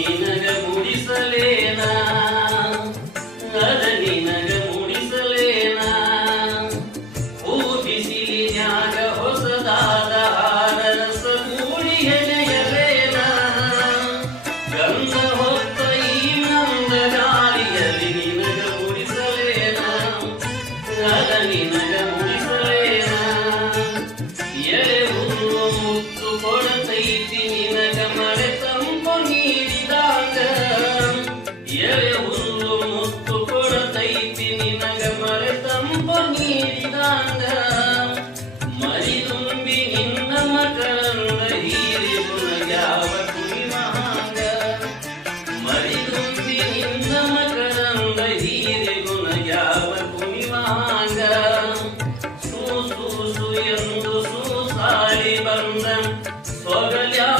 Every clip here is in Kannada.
ನಿನಗ ಮುಡಿಸಲೇನಾ? ಅದ ನಿನಗ ಮುಡಿಸಲೇನಾ? ಹೂ ಬಿಸಿಲಿನ್ಯಾಗ ಹೊಸದಾದ ಹಾರರಸ ಕೂಡಿ ಹೆಣೆಯಲೇನಾ? ಗಂಧ ಈ ನಂದ ನಿನಗ ಮುಡಿಸಲೇನಾ? ಅದ ನಿನಗ ಮುಡಿಸಲೇನಾ? ಎಳೆ ಹುಲ್ಲುವ ಮುತ್ತು ಕೊಡತೈತಿ Oh, God, yeah.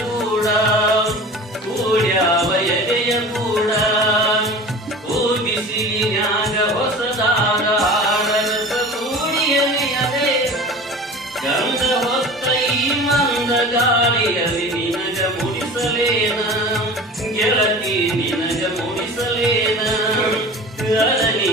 ಗೆಳತಿಯಲ್ಲಿ ನಿನಜ ಮುಡಿಸಲೇನ? ಗೆಳತಿ ನಿನಜ ಮುಡಿಸಲೇನ? ಅರಳಿ